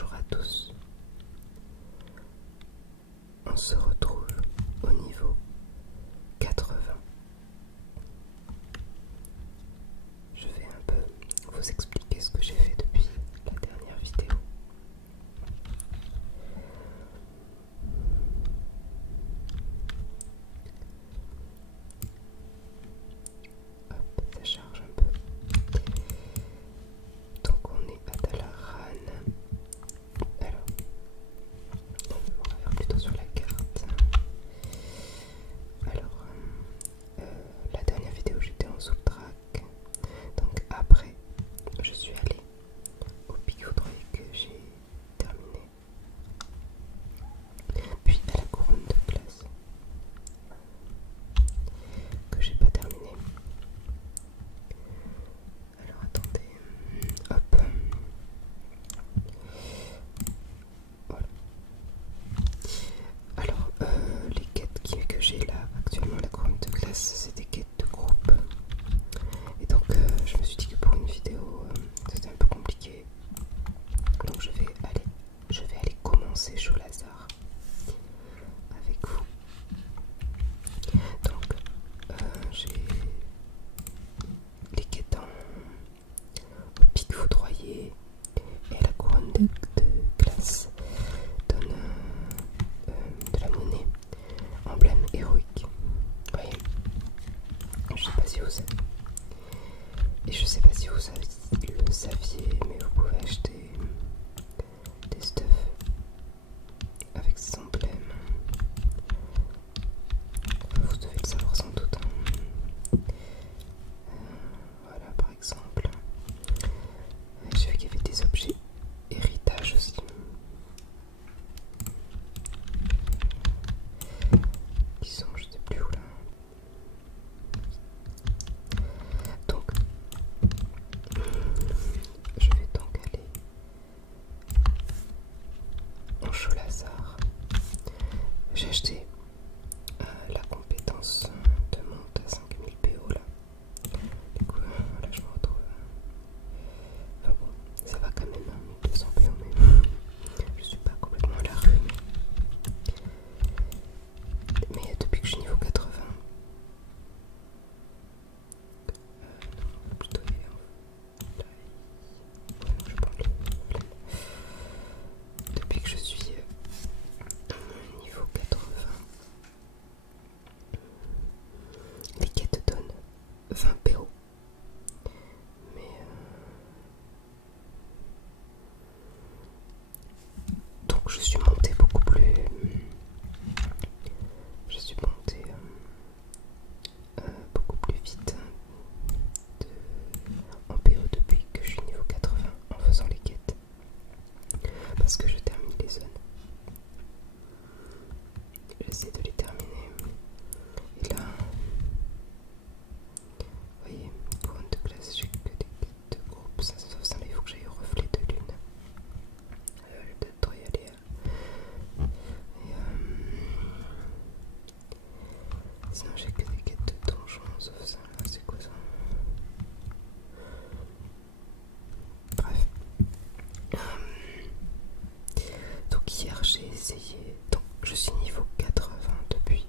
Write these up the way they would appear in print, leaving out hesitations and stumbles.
Bonjour à tous. On se retrouve au niveau 80. Je vais un peu vous expliquer ce que j'ai fait depuis la dernière vidéo. Hop, ça charge un peu. Donc on est à Dalaran. Alors, on va faire plutôt sur la carte. Alors, la dernière vidéo j'étais en Soultrack. Donc après, je suis allée au pic foudroyé que j'ai terminé. Puis à la couronne de glace que j'ai pas terminé. Alors attendez, hop. Voilà. Alors les quêtes que j'ai là actuellement à la couronne de glace, c'est des quêtes de groupe. Et donc je me suis dit que pour une vidéo c'était un peu compliqué. Donc je vais aller commencer Cholazar avec vous. Donc j'ai les quêtes au pic foudroyé et à la couronne de glace donnent de la monnaie, emblème héroïque. Vous voyez, je sais pas si vous savez. Et je sais pas si vous le saviez, mais vous pouvez acheter des stuffs avec ces emblèmes. Vous devez le savoir sans doute. Voilà, par exemple. J'ai vu qu'il y avait des objets héritage aussi. Qui sont, je sais plus où là. Donc, je vais donc aller en Cholazar. J'ai acheté la compétence de monte à 5000 PO là. Du coup, voilà, je me retrouve. Enfin bon, ça va quand même, 1200 PO, mais je suis pas complètement à la rue. Mais depuis que je suis niveau 80, plutôt là, je prends depuis que je suis niveau 80, les quêtes donnent 20 PO. Mais donc je suis monté beaucoup plus. Je suis monté beaucoup plus vite en PO depuis que je suis niveau 80 en faisant les quêtes. Parce que je termine les zones. J'essaie de les terminer. Et là, vous voyez, couronne de glace, j'ai que des quêtes de groupe. Ça, il faut que j'aille au reflet de lune. Je vais peut-être y aller. Et, sinon, j'ai que des quêtes de donjons, sauf ça. Là, c'est quoi ça? Bref. Donc, hier, j'ai essayé. Donc, je suis niveau 80 depuis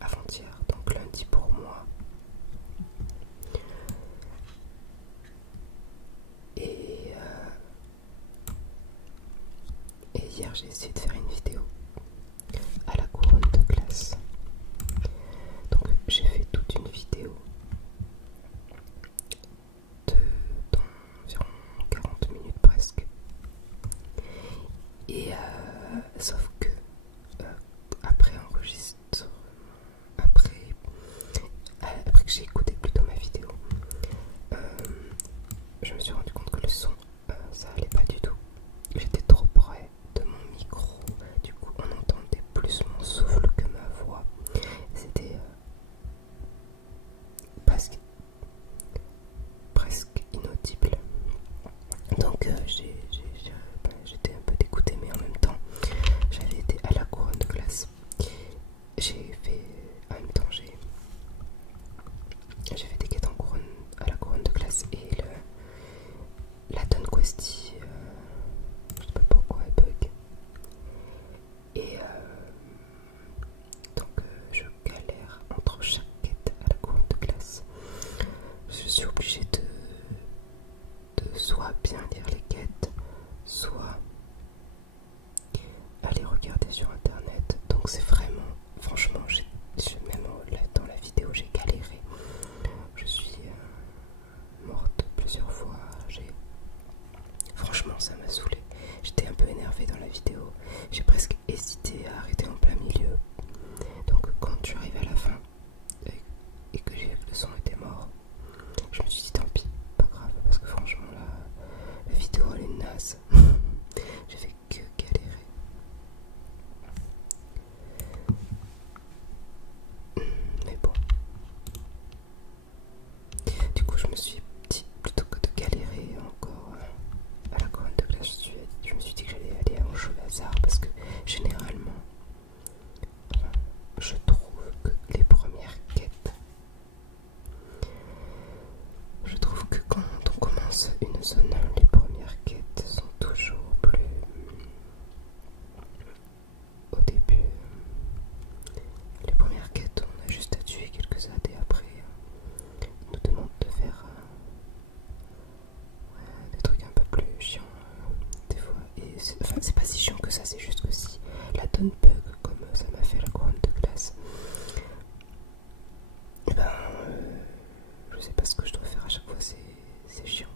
avant-hier, donc lundi pour moi. Et hier j'ai essayé de faire une vidéo à la couronne de glace. Donc j'ai fait toute une vidéo d'environ 40 minutes presque. Et sauf que après après que j'ai écouté plutôt ma vidéo, je me suis rendu compte que le son ça allait pas du tout. J'étais trop près de mon micro, du coup on entendait plus mon souffle que ma voix. C'était presque inaudible. Donc j'étais un peu dégoûté, mais en même temps j'avais été à la couronne de glace. En même temps j'ai fait des quêtes à la couronne de glace et soit bien lire les quêtes, soit aller regarder sur internet. Donc c'est vraiment, franchement, même dans la vidéo j'ai galéré. Je suis morte plusieurs fois. Franchement ça m'a saoulé. J'étais un peu énervée dans la vidéo. J'ai presque hésité à arrêter en plein milieu. Donc quand tu arrives à la fin et que j'ai vu que le son était mort, je me suis dit tant pis, pas grave, parce que franchement la vidéo elle est naze. J'ai fait que galérer. Mais bon. Du coup je me suis dit, plutôt que de galérer encore à la couronne de glace, je me suis dit que j'allais aller à Anjou-Lazare, parce que généralement je trouve que les premières quêtes, je trouve que quand on commence une zone, les premières quêtes sont toujours plus au début. Les premières quêtes, on a juste à tuer quelques AD, et après ils nous demandent de faire des trucs un peu plus chiants des fois. Et c'est pas si chiant que ça, c'est juste que si la donne bug comme ça m'a fait la couronne de glace, et ben je sais pas ce que je dois faire à chaque fois, c'est chiant.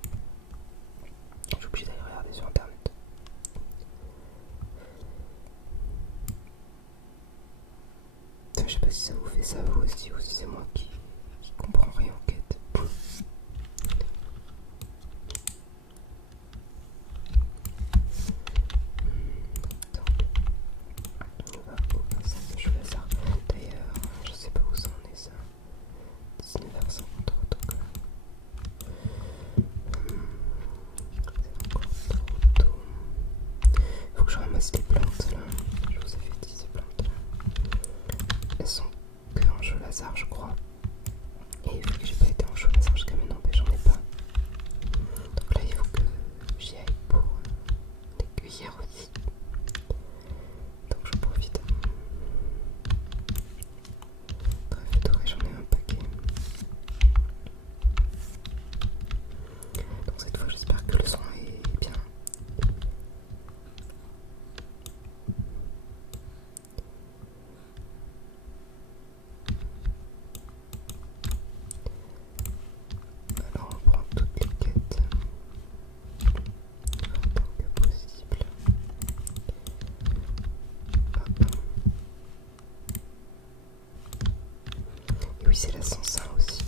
Je suis obligée d'aller regarder sur internet. Je sais pas si ça vous fait ça vous aussi, ou si c'est moi qui comprends rien en quête. Donc, on va au passage de Choulazard. D'ailleurs, je sais pas où ça en est ça. 19h53, donc c'est encore trop tôt. Faut que je ramasse les plantes là. Je vous avais dit ces plantes là. Elles sont que en Choulazard, je crois. Et vu que j'ai pas été en Choulazard jusqu'à maintenant, ben j'en ai pas. Donc là il faut que j'y aille pour les cueillir aussi. Donc je profite. Trèfle doré, j'en ai un paquet. Donc cette fois j'espère que le son est bien. Alors on prend toutes les quêtes autant que possible. Hop. Et oui, c'est la 105 aussi.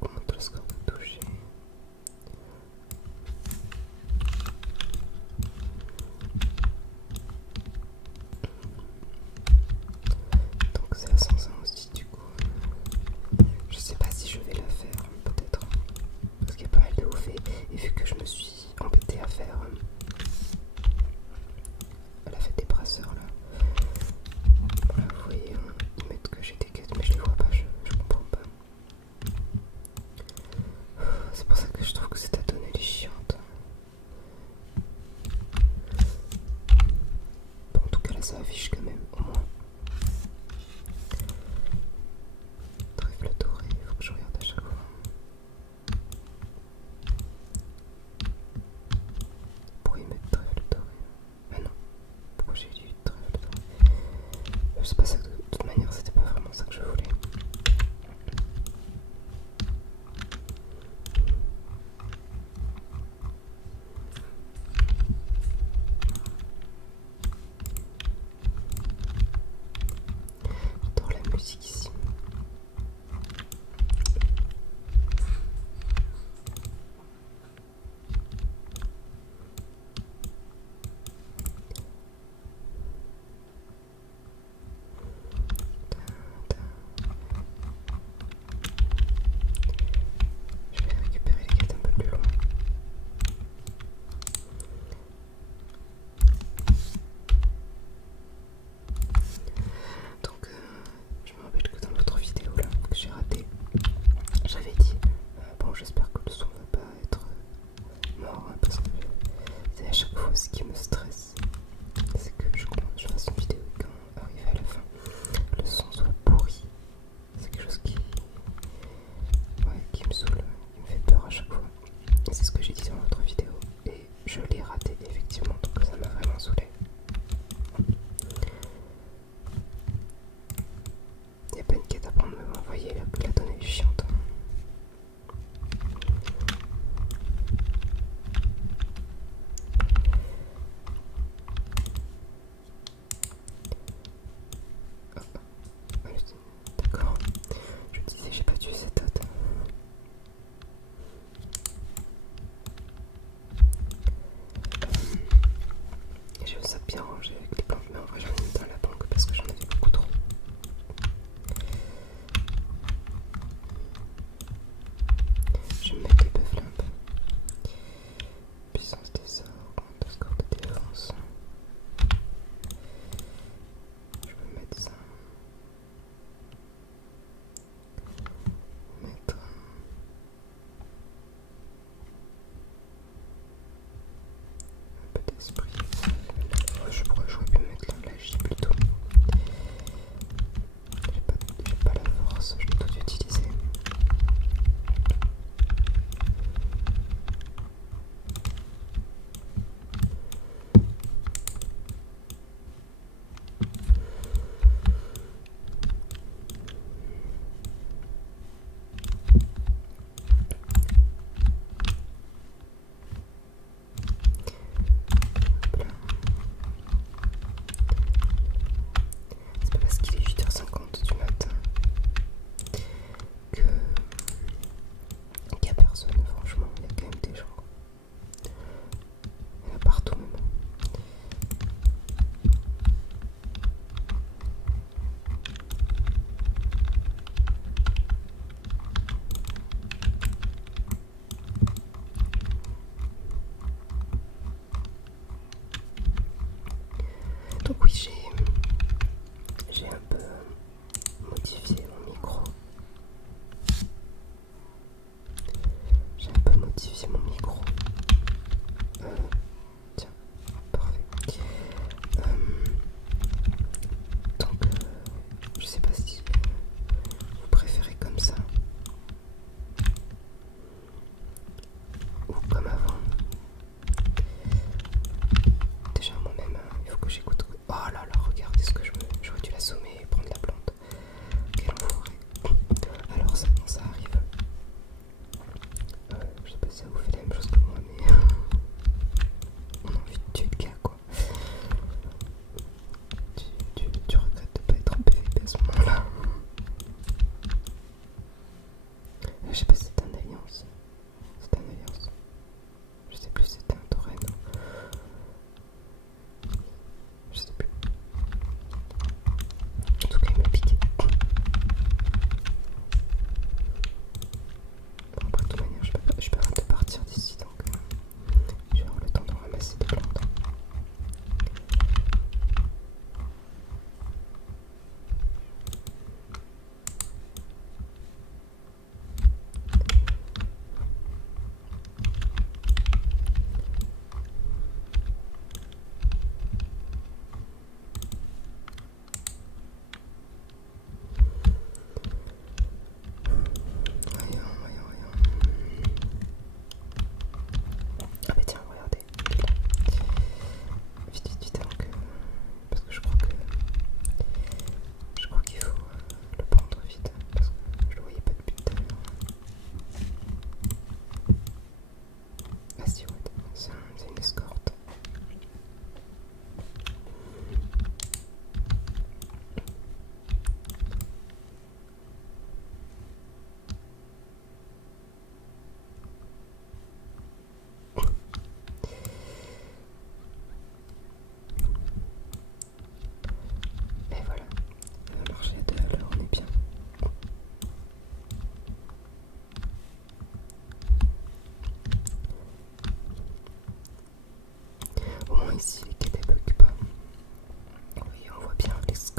Augmente le score de toucher. Donc c'est la 105 aussi du coup. Je sais pas si je vais la faire, peut-être. Parce qu'il y a pas mal de ouf et vu que je me suis embêté à faire la fête des brasseurs là. Voilà, vous voyez, ils mettent que j'ai des quêtes mais je les vois pas, je comprends pas. C'est pour ça que je trouve que cette addon elle est chiante. Bon, en tout cas là ça affiche quand même, au moins. Trèfle doré, il faut que je regarde à chaque fois. Pourquoi ils mettent trèfle doré? Ah non, pourquoi j'ai lu trèfle doré? Je sais pas, ça, de toute manière c'était pas vraiment ça que je voulais.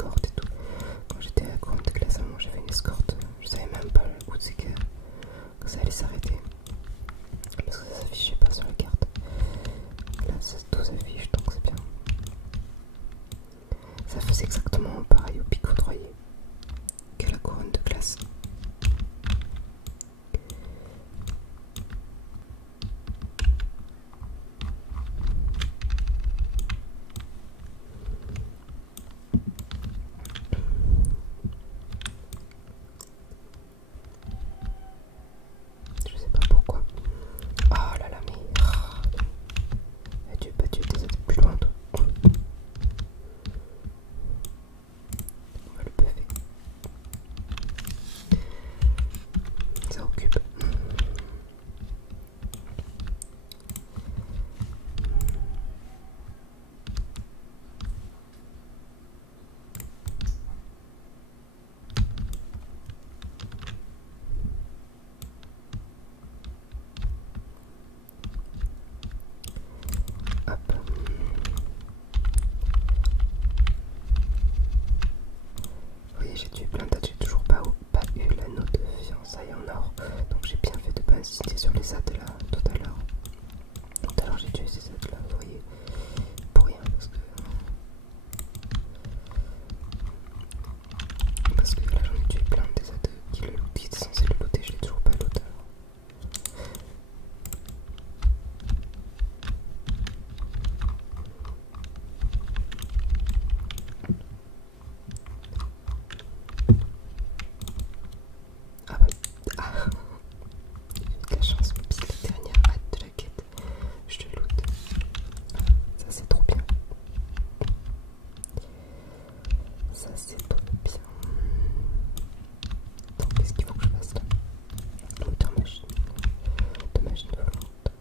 escorte et tout. Quand j'étais à la couronne de glace, avant, j'avais une escorte. Je savais même pas où c'est que ça allait s'arrêter. Parce que ça s'affichait pas sur la carte. Là, ça tout s'affiche, donc c'est bien. Ça faisait exactement pareil au pic foudroyé que la couronne de glace. Je sais pas pourquoi. Oh là là, mais. Adieu, tu étais plus loin, toi. On va le buffer. Ça occupe. Hop. Vous voyez, j'ai tué plein de dates, j'ai toujours pas eu l'anneau de fiançailles en or. Donc j'ai bien fait de pas insister sur les dates là tout à l'heure. Tout à l'heure j'ai tué ces dates là, vous voyez. Pour rien parce que là j'en ai tué plein des dates qui étaient censés le looter, je l'ai toujours pas looté. Ah bah, ah. J'ai eu de la chance, pile la dernière hâte de la quête, je te loot. Ça c'est trop bien. Ça c'est trop bien. Donc qu'est-ce qu'il faut que je fasse là? Moteur machine. De machine volante.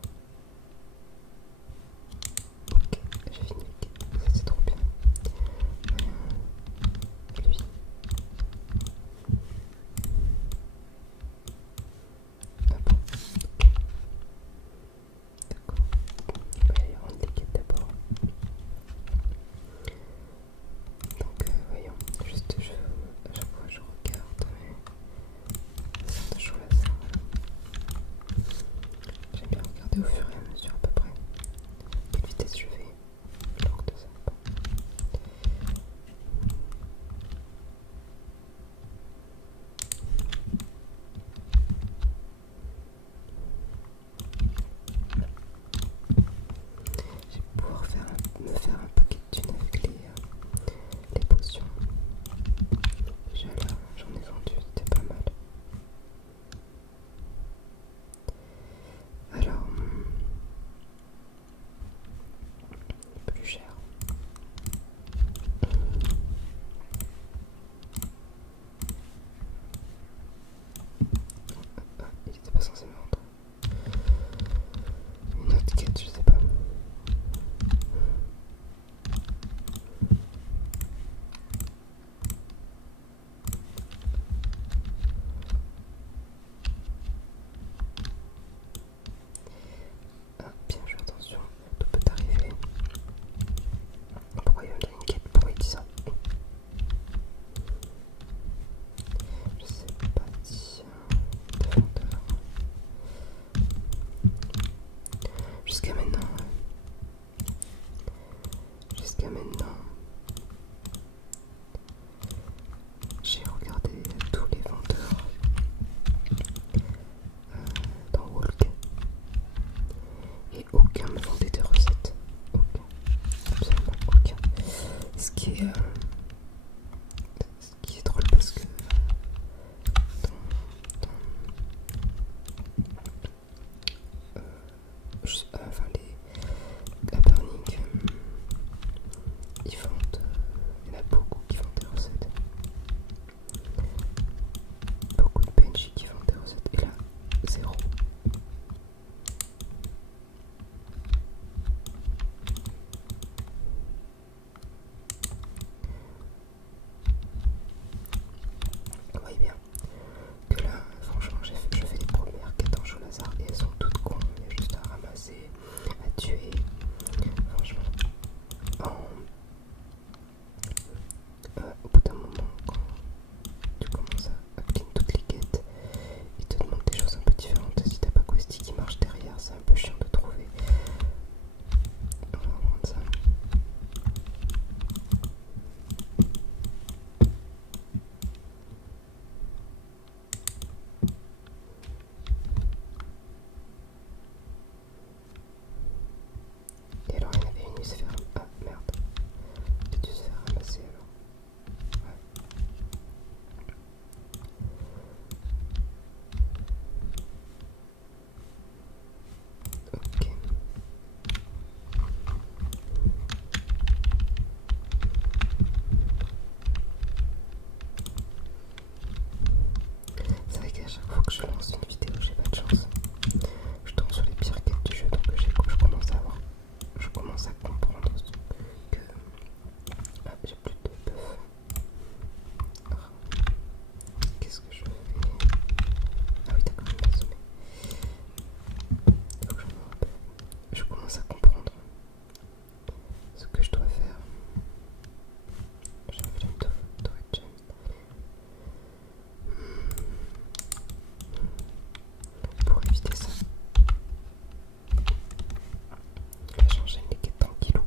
Ok, j'ai fini les quêtes. Ça c'est trop bien. Lui. Ah bon. D'accord. On va aller rendre les quêtes d'abord. Donc voyons. Juste je je lance une vidéo, j'ai pas de chance. Je tombe sur les pires quêtes du jeu, donc je commence à avoir. Je commence à comprendre que. Ah, j'ai plus de bœuf. Ah. Qu'est-ce que je fais? Ah oui, d'accord, il m'a assommé. Faut que je me rappelle. Je commence à comprendre ce que je dois faire. J'ai la flemme de Redgen. Pour éviter ça, là j'enchaîne les quêtes tranquillou.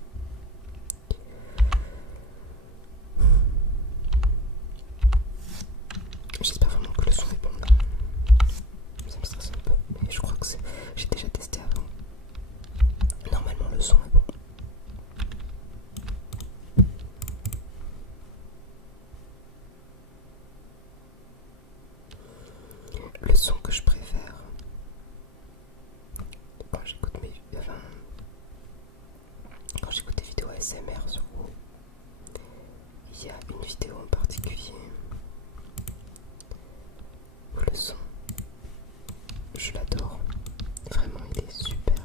J'espère vraiment que le son est bon là. Ça me stresse un peu, mais je crois que c'est. J'ai déjà testé avant. Normalement le son est bon. Le son que je préfère quand j'écoute quand j'écoute des vidéos ASMR sur vous, il y a une vidéo en particulier où le son, je l'adore, vraiment il est super.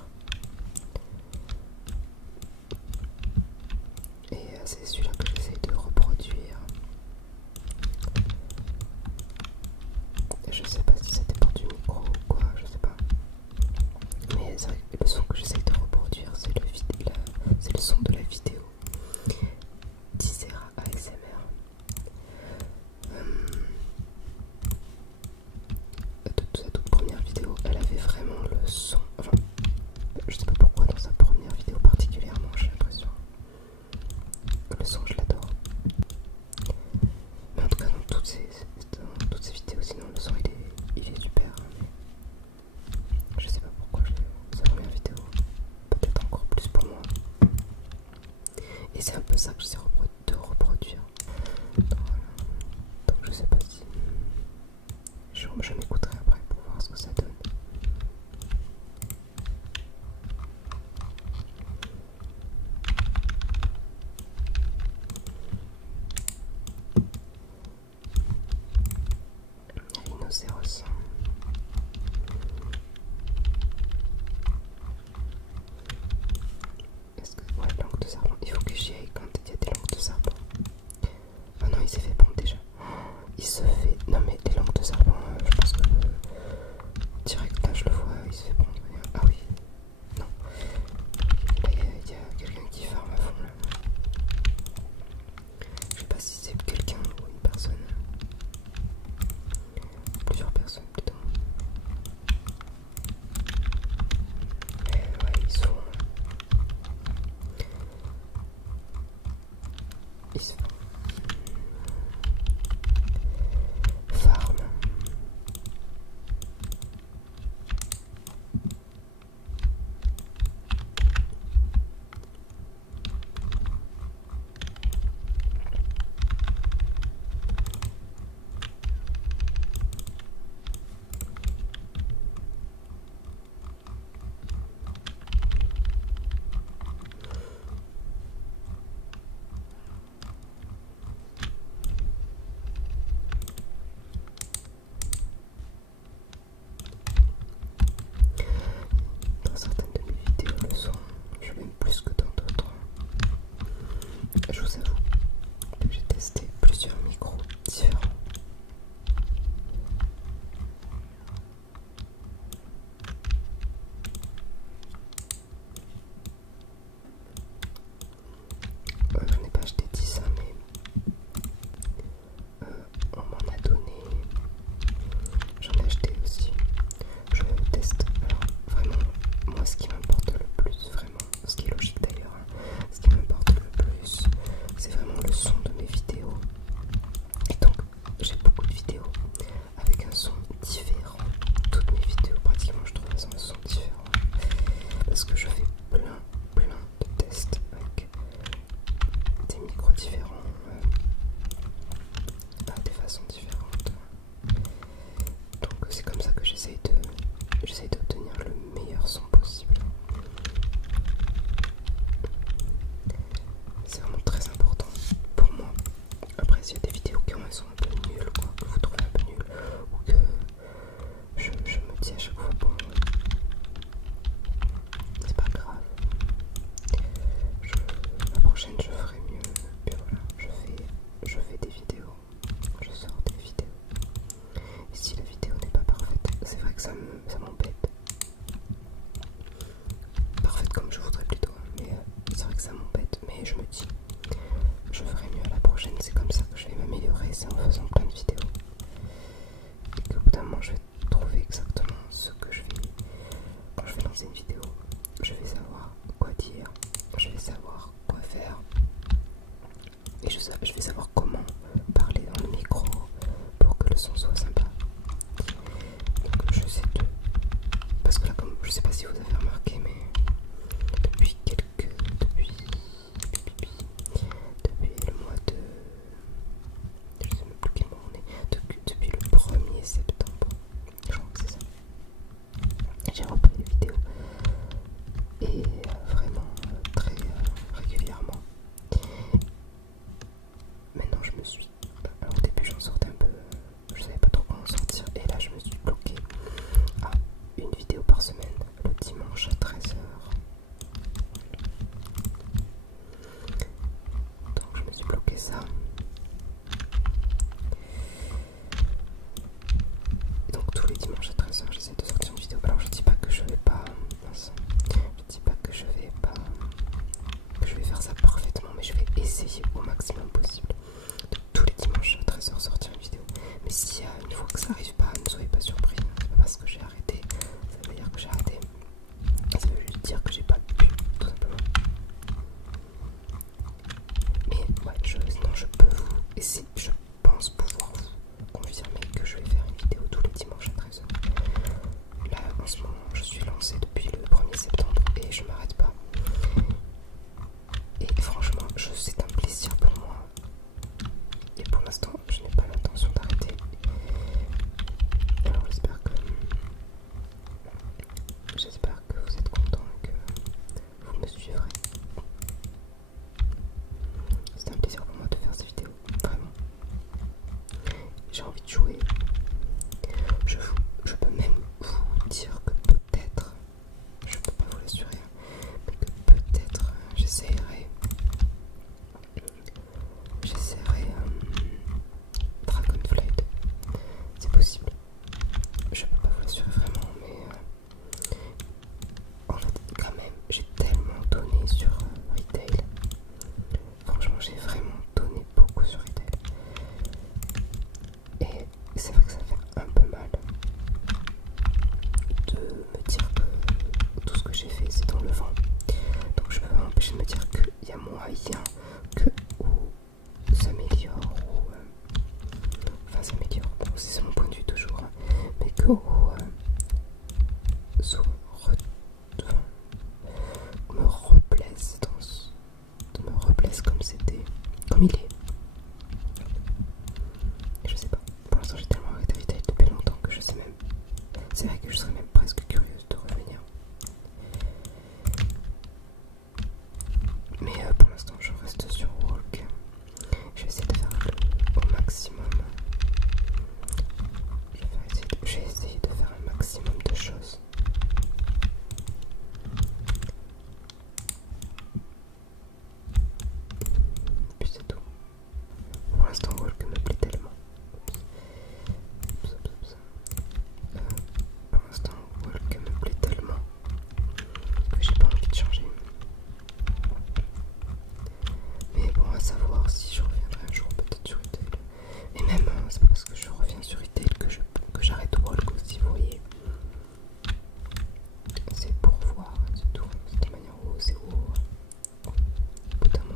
Et c'est celui-là que j'essaye de reproduire. Je sais pas si ça dépend du micro ou quoi, je sais pas. Mais c'est vrai que le son que j'essaye de reproduire, c'est le son de la vidéo d'Isera ASMR. Sa toute première vidéo, elle avait vraiment le son. Enfin, je sais pas pourquoi dans sa première vidéo particulièrement, j'ai l'impression. Le son, je l'adore. Mais en tout cas, dans toutes ces vidéos, sinon le son il est super. Je sais pas pourquoi sa première vidéo, peut-être encore plus pour moi. Et c'est un peu ça que j'essaie de reproduire. Donc, voilà. Donc je sais pas si je m'écouterai après pour voir ce que ça donne. Rhinocéros. Est-ce que. Ouais, langue de serpent. Il faut que j'y aille quand il y a des langues de serpent. Ah non, il s'est fait prendre déjà. Il se fait. Non, mais les langues de serpent, je pense que. Direct là, je le vois, il se fait prendre. Ah oui. Non. Là, il y a quelqu'un qui farme à fond là. Je sais pas si c'est quelqu'un ou une personne. Plusieurs personnes plutôt. Mais ouais, ils sont. Ils sont. Farm. j'ai envie de jouer. Je peux même vous dire que peut-être, je peux pas vous l'assurer, mais que peut-être j'essaierai Dragonflight. C'est possible. Je peux pas vous l'assurer vraiment, mais en fait, quand même, j'ai tellement donné sur Retail. Franchement, j'ai vraiment donné beaucoup sur Retail. Et c'est vrai que ça fait un peu mal de me dire que tout ce que j'ai fait, c'est dans le vent. Donc je peux pas m'empêcher de me dire qu'il y a moyen que s'améliore ou enfin s'améliore, bon, c'est mon point de vue toujours, hein, mais que me replaise me replaise comme c'était, comme il est. Je sais pas, pour l'instant j'ai tellement arrêté Retail depuis longtemps que je sais même, c'est vrai que je serais même presque curieuse de revenir, mais pour l'instant je reste sur Walk. Je vais essayer de faire au maximum. Je vais essayer de faire un maximum de choses. Puis c'est tout. Pour l'instant, Walk me plaît tellement. Pour l'instant, Walk me plaît tellement que j'ai pas envie de changer. Mais bon, à savoir si je reviendrai un jour peut-être sur Retail. Et même, c'est pas parce que je reviens sur Retail que j'arrête Walk aussi, vous voyez. C'est pour voir, c'est tout. C'est de manière où c'est au bout d'un moment.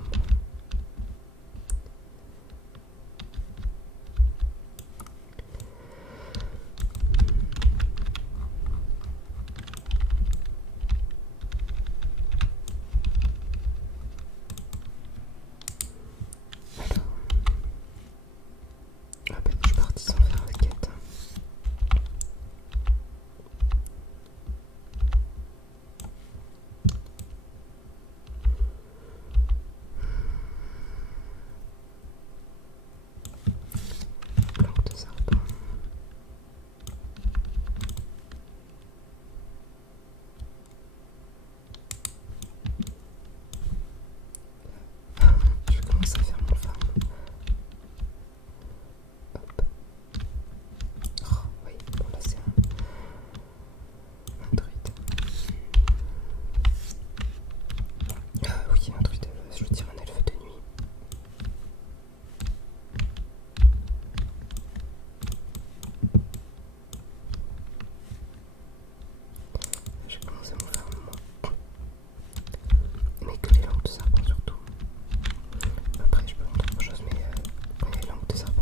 Alors, ah ben, je suis partie sans faire la quête. Planque de serpent. Je vais commencer à faire mon farm. Hop. Oh, oui, bon là c'est un druide. Oui, un druide, je veux dire un elfe de nuit. Je vais commencer mon farm moi. Mais que les langues de serpent surtout. Après je peux vendre autre chose, mais les langues de serpent